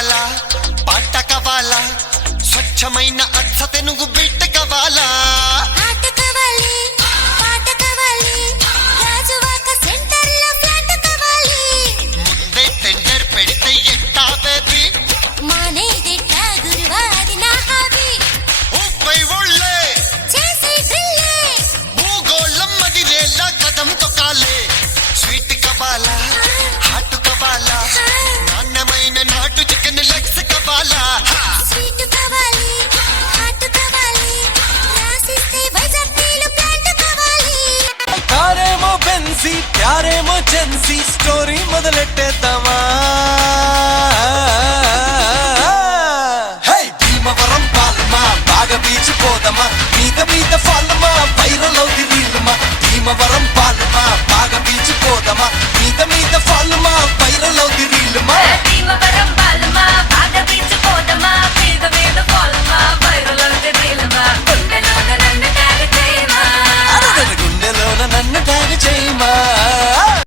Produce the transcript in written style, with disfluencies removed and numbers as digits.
కావాలా పాట కావాలా స్వచ్ఛమైన అచ్చ తెనుగు బిడ్డ కావాలా ఆట కావాలి పాట కావాలి రాజువాక సెంటర్ లో ఫ్లాట్ కావాలి ముందే టెండర్ పెడితే ఎట్టా బేబీ మానేదిట్ట గురువాది నా హాబీ ఊపై ఒళ్ళే చేసే డ్రిల్లే భూగోళం మదిరేలా కదం తొక్కాలే స్వీట్ కావాలా హాట్ కావాలా నాణ్యమైన నాటు చికెన్ లెగ్స్ కావాలా స్వీట్ కావాలి హాట్ కావాలి రాసిస్తే వైజాగ్లో ప్లాంట్ కావాలి కారేమో బెన్సీ ప్యారేమో జెన్సీ స్టోరీ మొదలెట్టేద్దాం